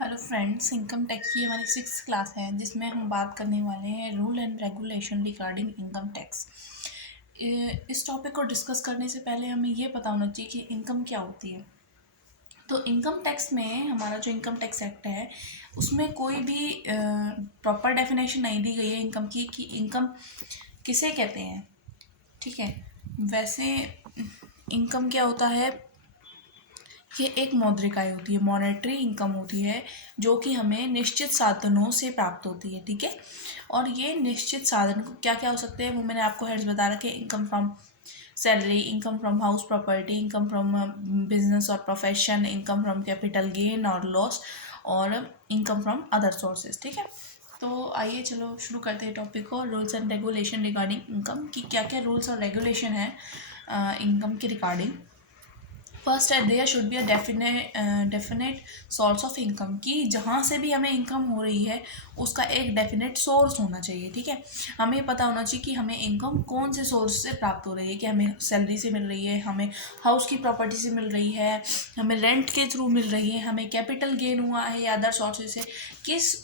Hello friends, income tax की हमारी 6th class है जिसमें हम बात करने वाले हैं rule and regulation regarding income tax. इस टॉपिक को डिस्कस करने से पहले हमें ये पता होना चाहिए कि इनकम क्या होती है। तो इनकम टैक्स में हमारा जो इनकम टैक्स एक्ट है उसमें कोई भी प्रॉपर डेफिनेशन नहीं दी गई है इनकम की कि इनकम किसे कहते हैं। ठीक है, वैसे इनकम क्या होता है, ये एक मौद्रिक आय होती है, मॉनेटरी इनकम होती है जो कि हमें निश्चित साधनों से प्राप्त होती है। ठीक है, और ये निश्चित साधन क्या क्या हो सकते हैं वो मैंने आपको हेड्स बता रखे। Income from salary, income from house property, income from business और profession, income from capital gain और लॉस, और इनकम फ्रॉम अदर सोर्सेज। ठीक है, तो आइए चलो शुरू करते हैं टॉपिक को। Rules and regulation regarding income की क्या क्या रूल्स और रेगुलेशन है इनकम के रिगार्डिंग। फर्स्ट है, there should be a definite source of income, कि जहाँ से भी हमें इनकम हो रही है उसका एक डेफिनेट सोर्स होना चाहिए। ठीक है, हमें पता होना चाहिए कि हमें इनकम कौन से सोर्स से प्राप्त हो रही है, कि हमें सैलरी से मिल रही है, हमें हाउस की प्रॉपर्टी से मिल रही है, हमें रेंट के थ्रू मिल रही है, हमें कैपिटल गेन हुआ है या अदर सोर्सेज से, किस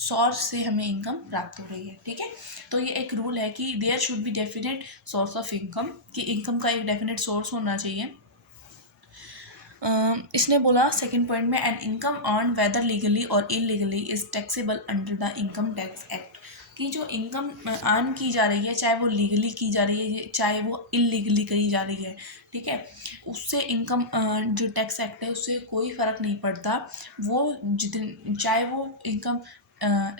सोर्स से हमें इनकम प्राप्त हो रही है। ठीक है, तो ये एक रूल है कि there should be definite source of income, कि इनकम का एक डेफिनेट सोर्स होना चाहिए। इसने बोला सेकंड पॉइंट में, an income earn whether legally और illegally is taxable under the income tax act, कि जो इनकम अर्न की जा रही है चाहे वो लीगली की जा रही है चाहे वो इलीगली करी जा रही है, ठीक है, उससे इनकम जो टैक्स एक्ट है उससे कोई फ़र्क नहीं पड़ता। वो जितने चाहे वो इनकम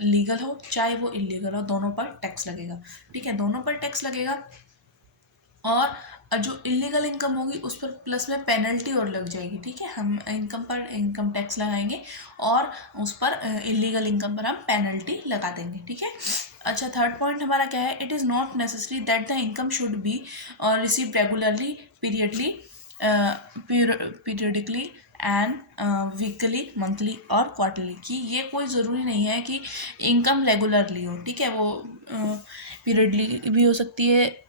लीगल हो चाहे वो इलीगल हो, दोनों पर टैक्स लगेगा। ठीक है, दोनों पर टैक्स लगेगा। और जो इलीगल इनकम होगी उस पर प्लस में पेनल्टी और लग जाएगी। ठीक है, हम इनकम पर इनकम टैक्स लगाएंगे और उस पर इलीगल इनकम पर हम पेनल्टी लगा देंगे। ठीक है, अच्छा, थर्ड पॉइंट हमारा क्या है, it is not necessary that the income should be receive regularly, periodically and weekly, monthly और क्वार्टरली, कि ये कोई ज़रूरी नहीं है कि इनकम रेगुलरली हो। ठीक है, वो पीरियडली भी हो सकती है,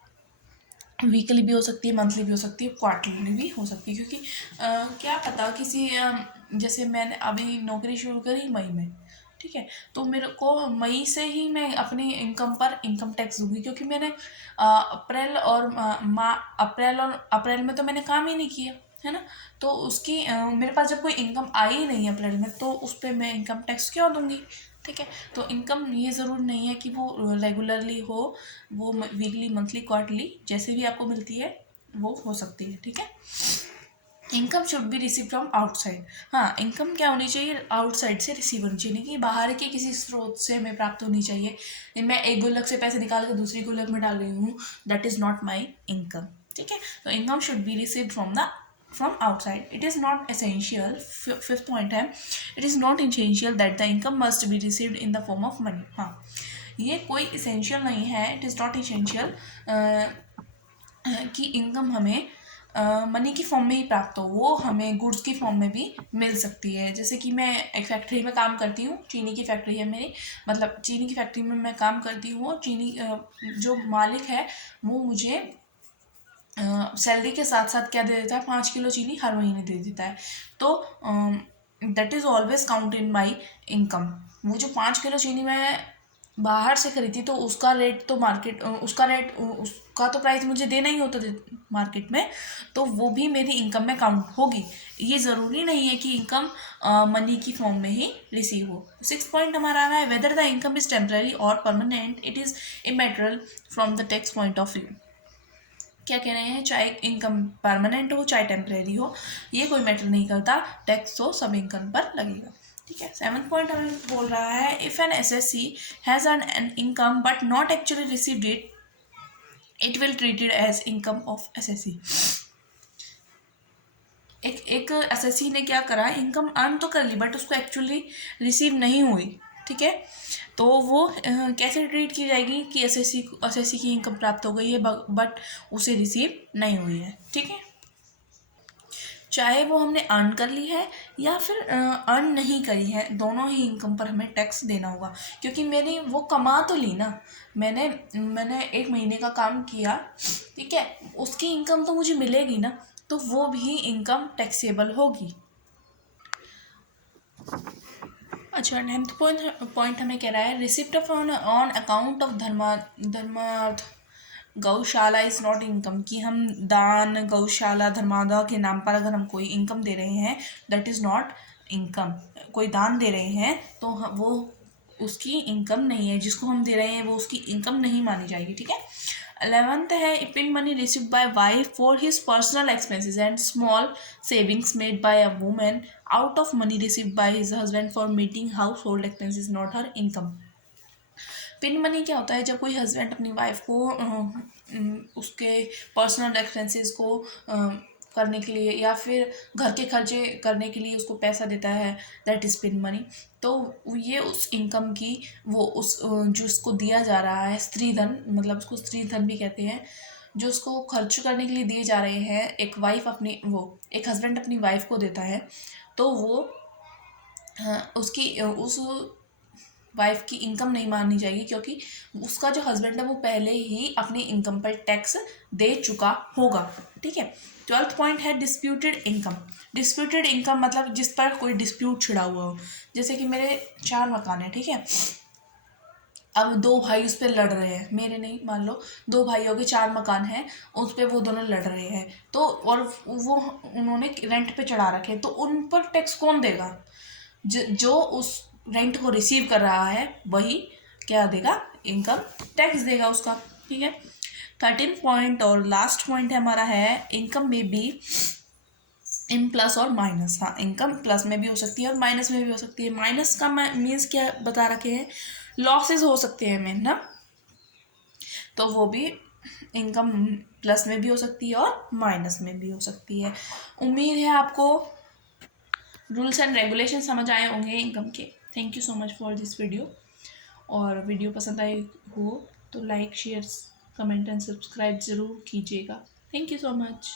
वीकली भी हो सकती है, मंथली भी हो सकती है, क्वार्टरली भी हो सकती है, क्योंकि क्या पता किसी जैसे मैंने अभी नौकरी शुरू करी मई में, ठीक है, तो मेरे को मई से ही मैं अपनी इनकम पर इनकम टैक्स दूंगी, क्योंकि मैंने अप्रैल में तो मैंने काम ही नहीं किया है ना। तो उसकी मेरे पास जब कोई इनकम आई ही नहीं अप्रैल में, तो उस पर मैं इनकम टैक्स क्यों दूंगी। ठीक है, तो इनकम ये ज़रूरी नहीं है कि वो रेगुलरली हो, वो वीकली, मंथली, क्वार्टरली जैसे भी आपको मिलती है वो हो सकती है। ठीक है, income should be receive from outside. हाँ, इनकम क्या होनी चाहिए, आउटसाइड से रिसीव होनी चाहिए, नहीं कि बाहर के किसी स्रोत से हमें प्राप्त होनी चाहिए। मैं एक गुल्लक से पैसे निकाल कर दूसरी गुल्लक में डाल रही हूँ, that is not my income. ठीक है, तो income should be receive from outside. It is not essential, fifth point है, it is not essential that the income must be received in the form of money. हाँ, ये कोई essential नहीं है, it is not essential कि income हमें money की form में ही प्राप्त हो, वो हमें गुड्स की फॉर्म में भी मिल सकती है। जैसे कि मैं एक फैक्ट्री में काम करती हूँ, चीनी की फैक्ट्री है मेरी, मतलब चीनी की फैक्ट्री में मैं काम करती हूँ। चीनी जो मालिक है वो मुझे सैलरी के साथ साथ क्या दे देता है, 5 किलो चीनी हर महीने दे देता है। तो that is always count in my income. वो जो 5 किलो चीनी मैं बाहर से खरीदी तो उसका रेट तो उसका तो प्राइस मुझे देना ही होता है मार्केट में, तो वो भी मेरी इनकम में काउंट होगी। ये ज़रूरी नहीं है कि इनकम मनी की फॉर्म में ही रिसीव हो। सिक्स पॉइंट हमारा आ रहा है, whether the income is temporary और permanent, it is immaterial from the tax point of view. क्या कह रहे हैं, चाहे इनकम परमानेंट हो चाहे टेम्परेरी हो, ये कोई मैटर नहीं करता, टैक्स तो सब इनकम पर लगेगा। ठीक है, सेवन्थ पॉइंट हमें बोल रहा है, if an SSC has an income but not actually received it will treated as income of SSC. एक एसएससी ने क्या करा, इनकम अर्न तो कर ली बट उसको एक्चुअली रिसीव नहीं हुई। ठीक है, तो वो कैसे ट्रीट की जाएगी कि एसएससी की इनकम प्राप्त हो गई है बट उसे रिसीव नहीं हुई है। ठीक है, चाहे वो हमने अर्न कर ली है या फिर अर्न नहीं करी है, दोनों ही इनकम पर हमें टैक्स देना होगा, क्योंकि मैंने वो कमा तो ली ना, मैंने 1 महीने का काम किया, ठीक है, उसकी इनकम तो मुझे मिलेगी ना, तो वो भी इनकम टैक्सेबल होगी। अच्छा, 10th पॉइंट हमें कह रहा है receipt of on account of धर्मार्थ गौशाला इज़ नॉट इनकम, कि हम दान गौशाला धर्मादा के नाम पर अगर हम कोई इनकम दे रहे हैं दैट इज़ नॉट इनकम। कोई दान दे रहे हैं तो वो उसकी इनकम नहीं है, जिसको हम दे रहे हैं वो उसकी इनकम नहीं मानी जाएगी, ठीक है। 11th है pin money received by wife for his personal expenses and small savings made by a women out of money received by his husband for meeting house hold expenses not her income. Pin money क्या होता है? जब कोई husband अपनी wife को उसके personal expenses को करने के लिए या फिर घर के खर्चे करने के लिए उसको पैसा देता है, दैट इज़ पिन मनी। तो ये उस इनकम की वो उस जो उसको दिया जा रहा है स्त्री धन, मतलब उसको स्त्री धन भी कहते हैं, जो उसको खर्च करने के लिए दिए जा रहे हैं, एक वाइफ अपनी एक हस्बैंड अपनी वाइफ को देता है, तो वो उसकी उस वाइफ की इनकम नहीं मानी जाएगी, क्योंकि उसका जो हस्बैंड है वो पहले ही अपनी इनकम पर टैक्स दे चुका होगा, ठीक है। 12th पॉइंट है डिस्प्यूटेड इनकम। डिस्प्यूटेड इनकम मतलब जिस पर कोई डिस्प्यूट छिड़ा हुआ हो। जैसे कि मेरे 4 मकान हैं, ठीक है। अब 2 भाई उस पर लड़ रहे हैं, मेरे नहीं, मान लो 2 भाइयों के 4 मकान हैं, उस पर वो दोनों लड़ रहे हैं, तो और वो उन्होंने रेंट पे चढ़ा रखे, तो उन पर टैक्स कौन देगा? जो उस रेंट को रिसीव कर रहा है वही क्या देगा? इनकम टैक्स देगा उसका, ठीक है। 13 पॉइंट और लास्ट पॉइंट है हमारा है इनकम में बी इन प्लस और माइनस। हाँ, इनकम प्लस में भी हो सकती है और माइनस में भी हो सकती है। माइनस का मीन्स क्या बता रखे हैं? लॉसेस हो सकते हैं मेन ना, तो वो भी इनकम प्लस में भी हो सकती है और माइनस में भी हो सकती है। उम्मीद है आपको रूल्स एंड रेगुलेशन समझ आए होंगे इनकम के। Thank you so much for this video. और वीडियो पसंद आई हो तो like share comment and subscribe ज़रूर कीजिएगा। Thank you so much.